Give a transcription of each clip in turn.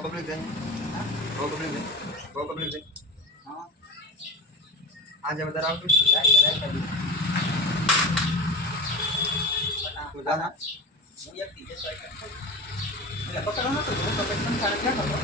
कंप्लीट है वो कंप्लीट है वो कंप्लीट है हां आज बता रहा हूं तू जाना હું એક ટીચર સાઈડ એટલે પકડો નતો હું તો પેશન સારે ક્યાં કરતો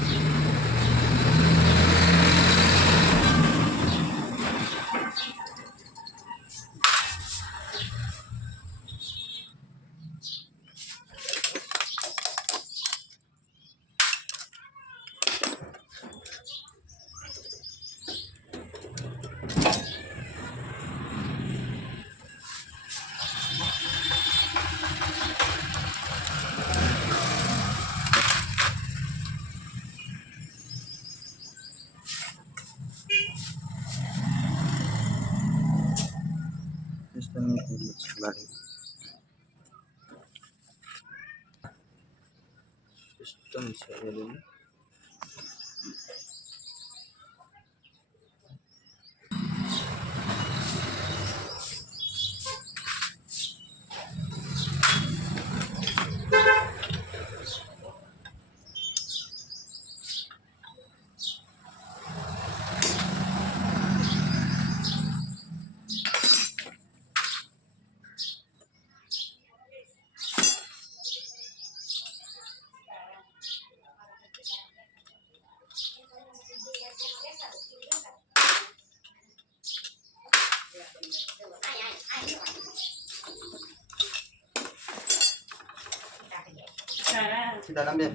सिस्टम से dalam dia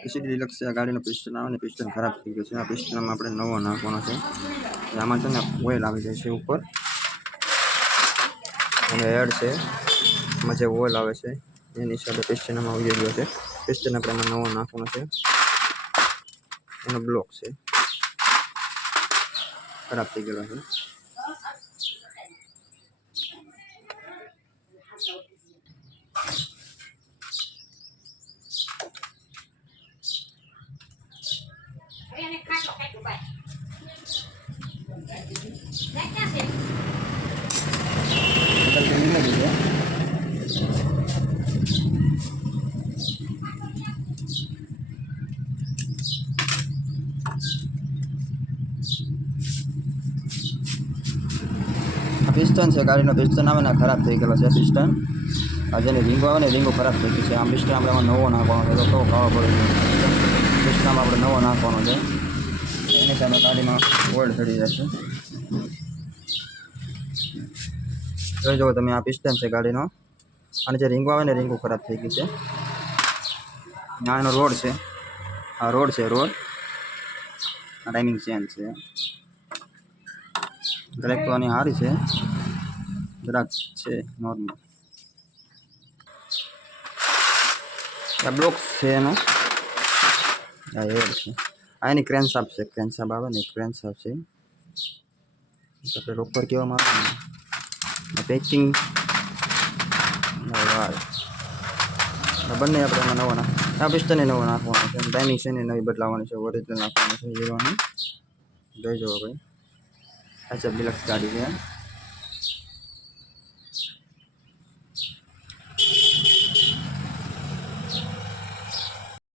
किसी डिलक्स गाड़ी पिस्टन आवे पिस्टन खराब थी गयो छे आ पिस्टन में આપણે નવો નાખવાનો છે આમાં છે ને ઓઇલ આવી જાય છે ઉપર અને હેડ છે માં જે ઓઇલ આવે છે એની હિસાબે પિસ્ટનમાં આવી ગયો છે પિસ્ટન આપણે નવો નાખવાનો છે એનો બ્લોક છે ખરાબ થઈ ગયો છે पिस्टन से गाड़ी पिस्टन आवे खराब थी गयो है पिस्टन आज रिंगो आवे रिंगो खराब थी गई है आम पिस्टन अपने नवो नाखવાનો है तो खावा पड़े पिस्टन में अपने नवो नाखવાનો है एनी सामे गाड़ी में ओइल चढ़ी जाए જોઈ જો તમે આ પિસ્ટન છે ગાડીનો અને જે રીંગો આવે ને રીંગો ખરાબ થઈ ગઈ છે આ એનો રોડ છે આ રોડ છે રોડ આ ટાઈમિંગ ચેન્જ છે બ્રેક તો આની હારી છે જરાક છે નોર્મલ આ બ્લોક છે એનો આ હેડ છે આ એની ક્રેન શાફ્ટ છે ક્રેન શાફ્ટ આવે ને ક્રેન શાફ્ટ છે આપણે રોકર કહેવામાં આવે ને પેચિંગ વાળ બંને આપણે નવો આ પિસ્ટન નવો નાખવાનો છે ટાઈમિંગ છે ને નવી બદલાવવાની છે ઓરિજિનલ નાખવાનું છે હીરોની જોઈ જવો ભાઈ अच्छा डिलक्स गाड़ी है।